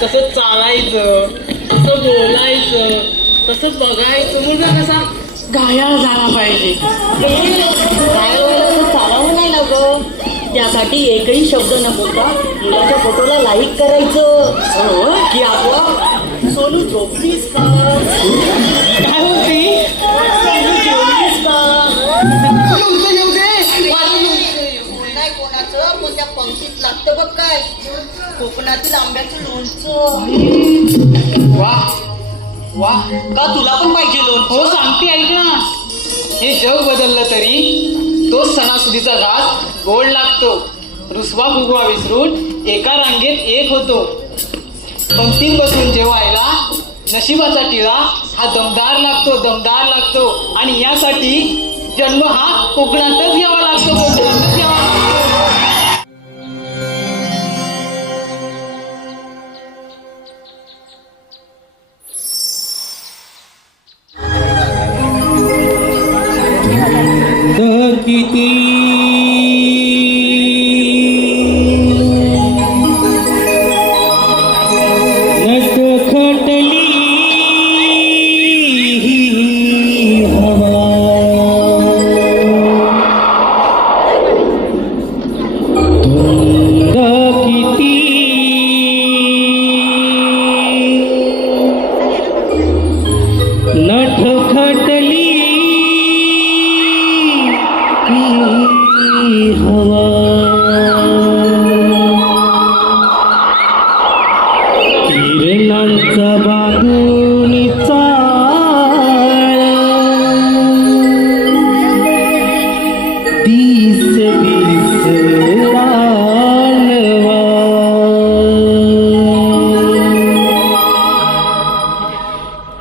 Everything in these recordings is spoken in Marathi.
माहितीये का तसं चालायचं तसं बोलायचं तसंच बघायचं. मुलगा कसा घायाळ झाला पाहिजे. असं चालावं नाही ना गं त्यासाठी एकही शब्द न बोलता मुलाच्या फोटोला लाईक करायचं. हो की आपण सोनू झोपलीस का? काय होती सोनू जेवलीस का? कोणाचं? पण त्या पंक्तीत लागतं बघ काय. कोकणातील आंब्याचं लोणचं. वा वा. का तुला पण पाहिजे लोणचं? हो सांगते ऐक ना. हे जग बदललं तरी तो सणासुदीचा घास गोड लागतो. रुसवा फुगवा विसरून एका रांगेत एक होतो. पंक्तीत बसून जेवायला नशिबाचा टिळा हा दमदार लागतो दमदार लागतो. आणि यासाठी जन्म हा कोकणातच घ्यावा लागतो कोकणातच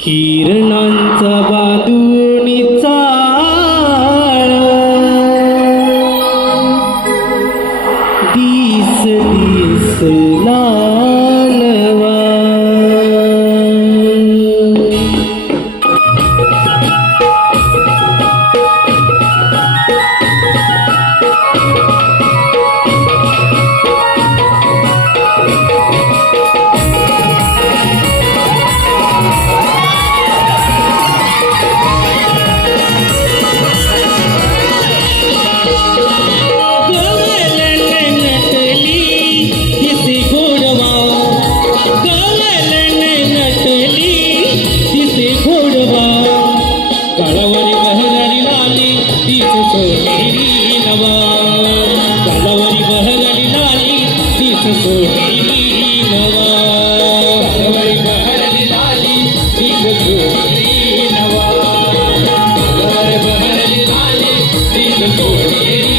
কি Vem tudo, querido.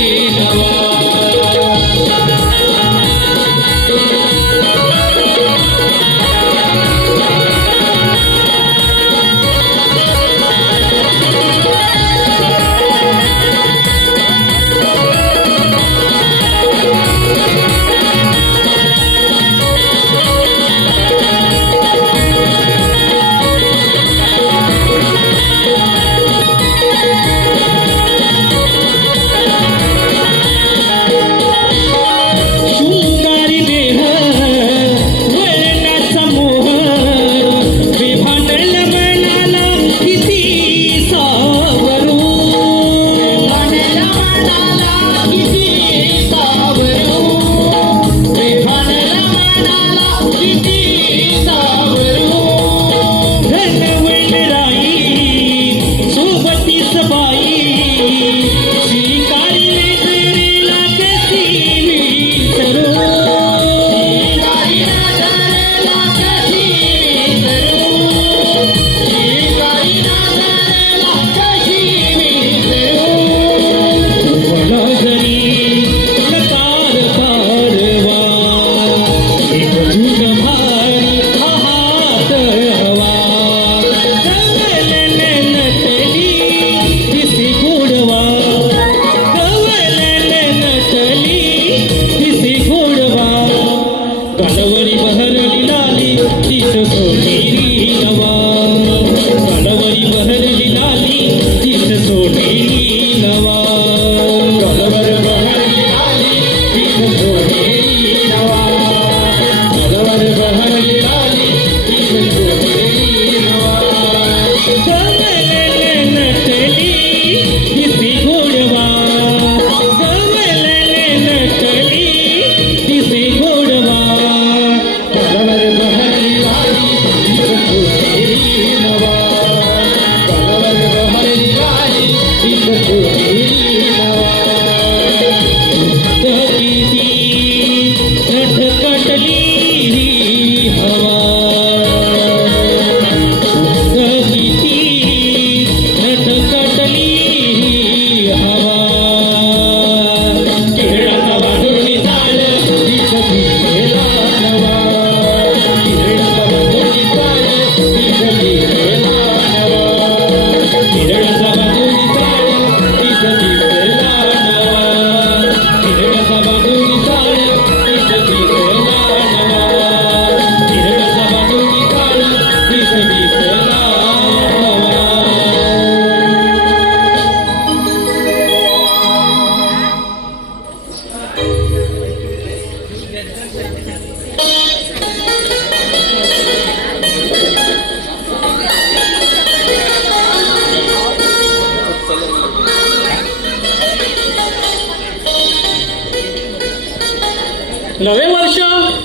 नवे वर्ष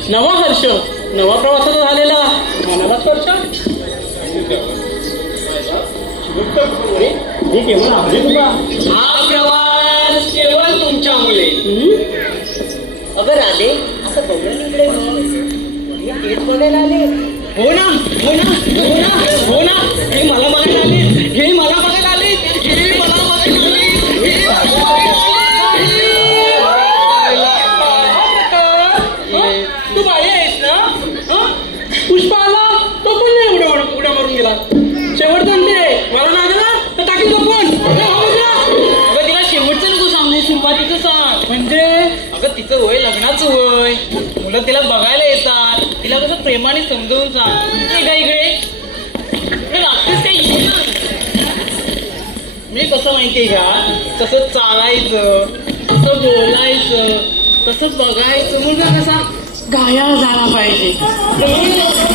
नवा हर्ष नवा प्रवासाचा झालेला. मनाला स्पर्श. हे केवळ आपले तुला हा प्रवास केवळ तुमच्या मुले अगं राधे असं बघून इकडे हे तेच बघायला आले. हो ना हो ना हो ना हो ना. हे मला बघायला आले. मुलं तिला बघायला येतात. तिला कसं प्रेमाने समजवून सांग. इकडे. लागतेच काही मी कसं माहितीये का? कसं चालायचं कसं बोलायचं कसं बघायचं मुलगा कसा गाया झाला पाहिजे.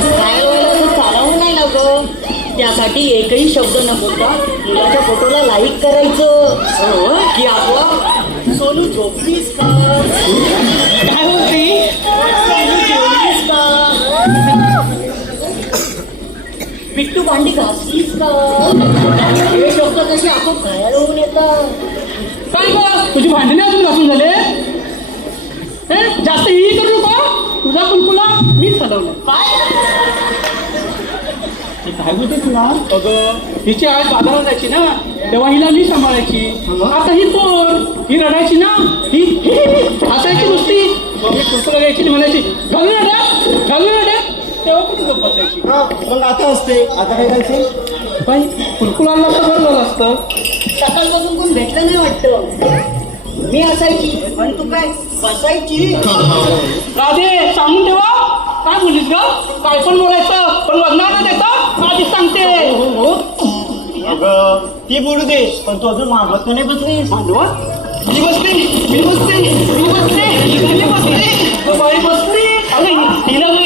चालावं चालवून नाही ना ग त्यासाठी एकही शब्द न बोलता मुलाच्या फोटोला लाईक करायचं. हो, की आपलं सोनू झोपलीस का? का पिट्टू भांडी घासलीस का? हे शब्द कसे आपण बाहेर होऊन येतात? काय गं? तुझी भांडणे अजून घासून झाले? हे? जास्त ही करू नका. तुझा कुलकुला मीच हलवलं काय? काय बोलते तुला? अगं हिची आज बाजारात जायची ना तेव्हा हिला मी सांभाळायची. आता ही पोर ही रडायची ना ही हसायची नुसती. मग मी कुलकुला घ्यायची म्हणायची घालून रडा घालून रडा तेव्हा कुठे गप्प बसायची? मग आता असते. आता काय करायचं? पण कुलकुला आणला तर बरं झालं असतं. सकाळपासून कोण भेटलं नाही वाटतं. मी असायची पण तू काय बसायची? राधे सांगून ठेवा. काय बोललीस ग? काय पण बोलायचं पण लग्नाला देतं? आधीच सांगते. अगं ती बोलू दे पण तू अजून मागवत का नाही बसली. भांडवल You must think, you must think, you must think, you must think, you must think.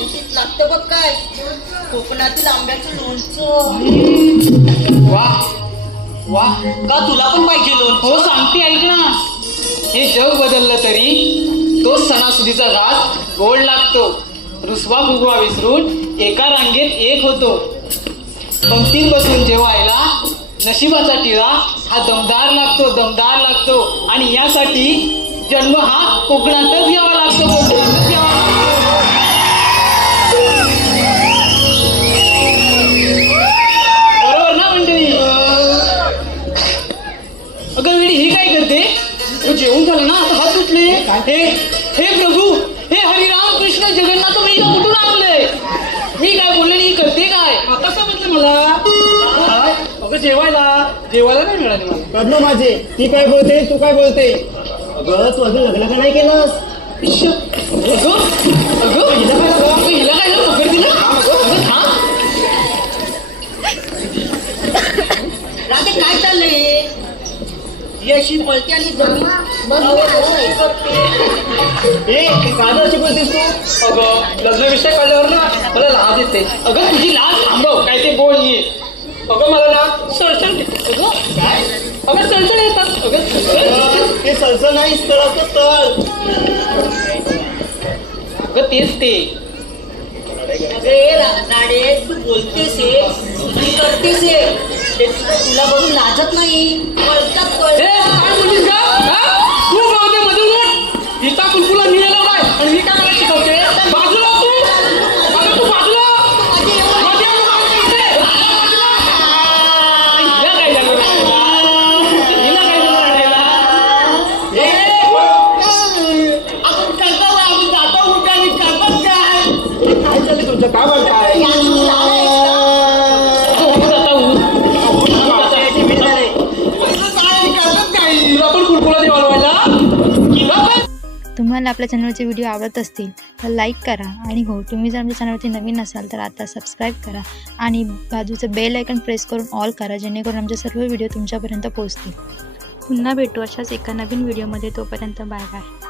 पंक्तीत लागतं बघ काय. कोकणातील आंब्याचं लोणचं. वा वा. का तुला पण पाहिजे हो सांगते ऐक ना. हे जग बदललं तरी तोच सणासुदीचा घास गोड लागतो. रुसवा फुगवा विसरून एका रांगेत एक होतो. पंक्तीत बसून जेवायला नशिबाचा टिळा हा दमदार लागतो दमदार लागतो. आणि यासाठी जन्म हा कोकणातच घ्यावा लागतो कोकणातच अगं, जेवण झालं ना आता हात उठले हे हे प्रभू हे हरिराम कृष्ण जगन्नाथ मी हिला कुठून आणलंय? मी काय बोललेली ही करते काय? आता समजलं मला. काय? अगं जेवायला. जेवायला नाही मिळाले मला. करणं माझे. ती काय बोलते तू काय बोलते? अगं तू अजून लग्न का नाही केलंस. अगं अशी पळते आणि जमीन ए अशी बोलतेस तू? अगं लग्न विषय ना मला लाज येते. अगं तुझी लाज थांबव काय ते बोल ये. अगं मला ना सळसळ. अगं काय? अगं सळसळ येतात. अगं हे सलसळ नाही स्थळाचं स्थळ अगं तेच ते. अरे तू बोलतेस हे करतेस हे तुला बघून लाजत नाही. पळतात पळतात. तू गावते मधून उठ. कुलकुला मी बाय आणि मी काय शिकवते? तुम्हाला आपल्या चॅनलचे व्हिडिओ आवडत असतील तर लाईक करा. आणि हो तुम्ही जर आमच्या चॅनलवरती नवीन असाल तर आता सबस्क्राईब करा. आणि बाजूचं बेल आयकन प्रेस करून ऑल करा जेणेकरून आमचे सर्व व्हिडिओ तुमच्यापर्यंत पोहोचतील. पुन्हा भेटू अशाच एका नवीन व्हिडिओमध्ये तोपर्यंत बाय बाय.